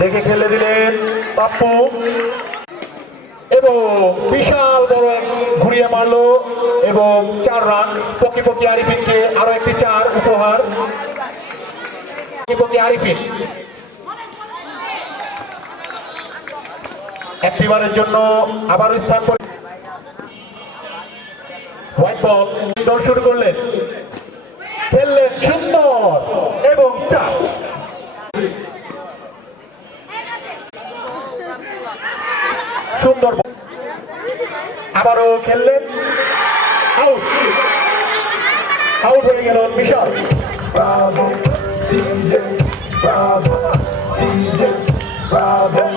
দেখে খেলে দিলেন পাপ্পু এবং বিশাল বড় ঘুরিয়ে মারলো এবং 4 রান। পকি আরিফিনকে আরো একটি 4 উপহার। পকি আরিফিন একটিবারের জন্য আবার স্থান করে হোয়াইট বল দৌড় শুরু করলেন, খেললেন সুন্দর এবং 4। সুন্দর আবারও খেললেন, আউট হয়ে গেল বিশাল। Bravo, DJ, bravo, DJ, bravo.